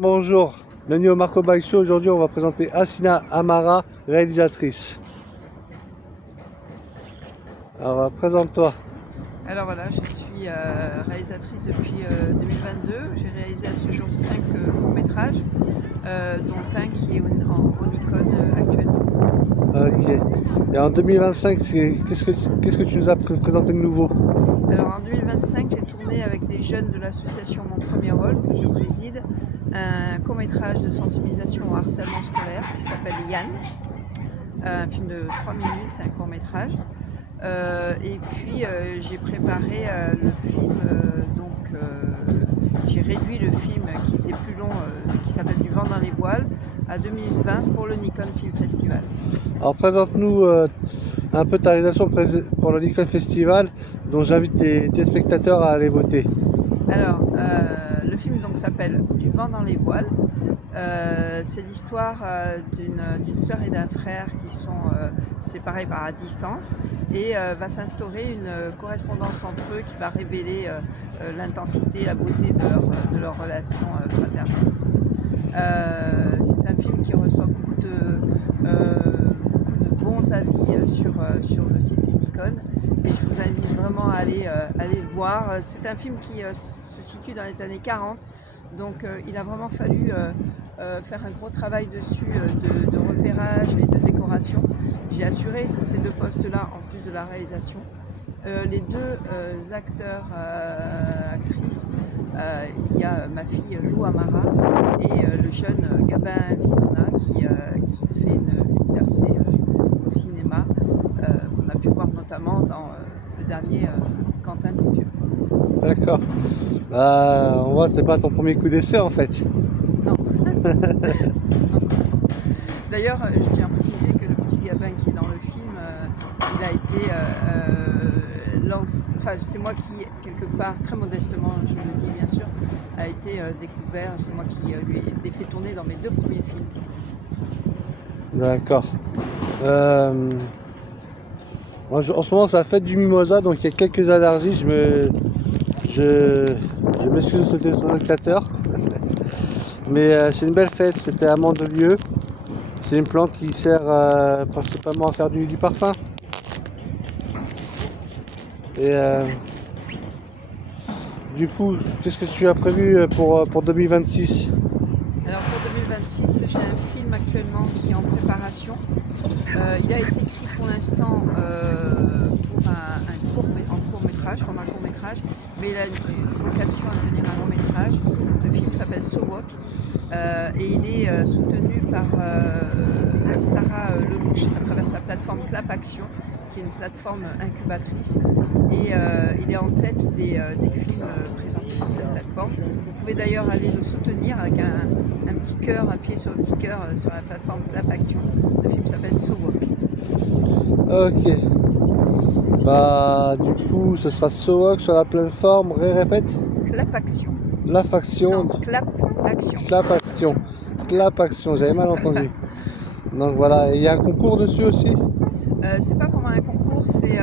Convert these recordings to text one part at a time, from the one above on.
Bonjour, bienvenue au Marco Bike Show. Aujourd'hui, on va présenter Hasina Amara, réalisatrice. Alors, présente-toi. Alors voilà, je suis réalisatrice depuis 2022. J'ai réalisé à ce jour 5 courts-métrages, dont un qui est au Nikon actuellement. Ok. Et en 2025, qu'est-ce que tu nous as présenté de nouveau? Alors en 2025, j'ai tourné avec les jeunes de l'association Mon Premier Rôle, que je préside, un court-métrage de sensibilisation au harcèlement scolaire qui s'appelle Yann. Un film de 3 minutes, c'est un court-métrage. Et puis j'ai préparé le film, j'ai réduit le film qui était plus long, qui s'appelle Du vent dans les voiles, à 2020 pour le Nikon Film Festival. Alors, présente-nous un peu ta réalisation pour le Nikon Festival, dont j'invite tes spectateurs à aller voter. Alors, le film s'appelle Du vent dans les voiles. C'est l'histoire d'une sœur et d'un frère qui sont séparés par la distance et va s'instaurer une correspondance entre eux qui va révéler l'intensité, la beauté de leur relation fraternelle. C'est un film qui reçoit beaucoup de bons avis sur le site du Nikon. Et je vous invite vraiment à aller le voir. C'est un film qui se situe dans les années 40, donc il a vraiment fallu faire un gros travail dessus de repérage et de décoration. J'ai assuré ces deux postes-là en plus de la réalisation. Les deux acteurs, actrices, il y a ma fille Lou Amara et le jeune Gabin Visona qui fait une percée au cinéma, qu'on a pu voir notamment dans le dernier Quentin Dupieux. D'accord. On voit que c'est pas ton premier coup d'essai en fait. Non. D'ailleurs, je tiens à préciser que le petit Gabin qui est dans le film, il a été c'est moi qui, quelque part, très modestement, je le dis bien sûr, a été découvert. C'est moi qui lui ai fait tourner dans mes deux premiers films. D'accord. En ce moment, c'est la fête du mimosa, donc il y a quelques allergies. Je m'excuse aux téléspectateurs. Mais c'est une belle fête, c'était à Mandelieu. C'est une plante qui sert principalement à faire du parfum. Et du coup, qu'est-ce que tu as prévu pour 2026? Alors pour 2026, j'ai un film actuellement qui est en préparation. Il a été écrit pour l'instant pour un court-métrage, format court-métrage, mais il a une vocation à devenir un long-métrage. Le film s'appelle So Walk et il est soutenu par Sarah Lelouch à travers sa plateforme Clap Action, qui est une plateforme incubatrice, et il est en tête des films présentés sur cette plateforme. Vous pouvez d'ailleurs aller le soutenir avec un petit cœur, appuyer sur le petit cœur sur la plateforme Clap Action. Le film s'appelle So Walk. Ok. Du coup, ce sera So Walk sur la plateforme, répète. Clap Action. La faction. Non, Clap Action. Clap Action. Clap Action, j'avais mal entendu. Donc voilà, et il y a un concours dessus aussi? C'est pas vraiment un concours, c'est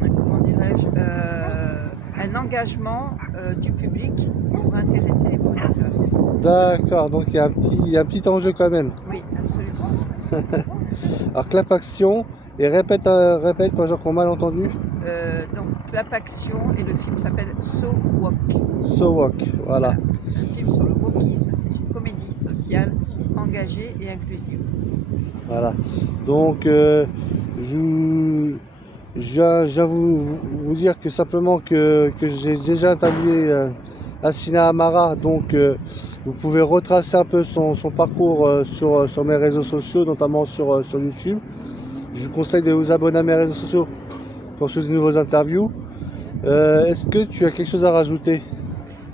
comment dirais-je, un engagement du public pour intéresser les promoteurs. D'accord, donc il y a un petit enjeu quand même. Oui, absolument. Alors Clap Action, et répète pour les gens qui ont mal entendu. Donc Clap Action et le film s'appelle So Walk. So Walk, voilà. Un film sur le wokisme, c'est une comédie sociale engagée et inclusive. Voilà. Donc je viens vous dire que simplement que j'ai déjà interviewé Hasina Amara, donc vous pouvez retracer un peu son parcours sur mes réseaux sociaux, notamment sur YouTube. Je vous conseille de vous abonner à mes réseaux sociaux pour suivre de nouvelles interviews. Est-ce que tu as quelque chose à rajouter?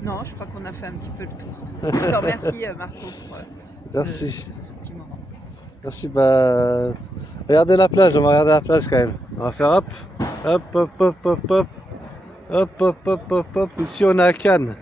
Non, je crois qu'on a fait un petit peu le tour. Je te remercie Marco pour Merci. ce petit moment. Merci, regardez la plage, on va regarder la plage quand même. On va faire hop, hop, hop, hop, hop, hop, hop, hop, hop, hop, hop. Ici on est à Cannes.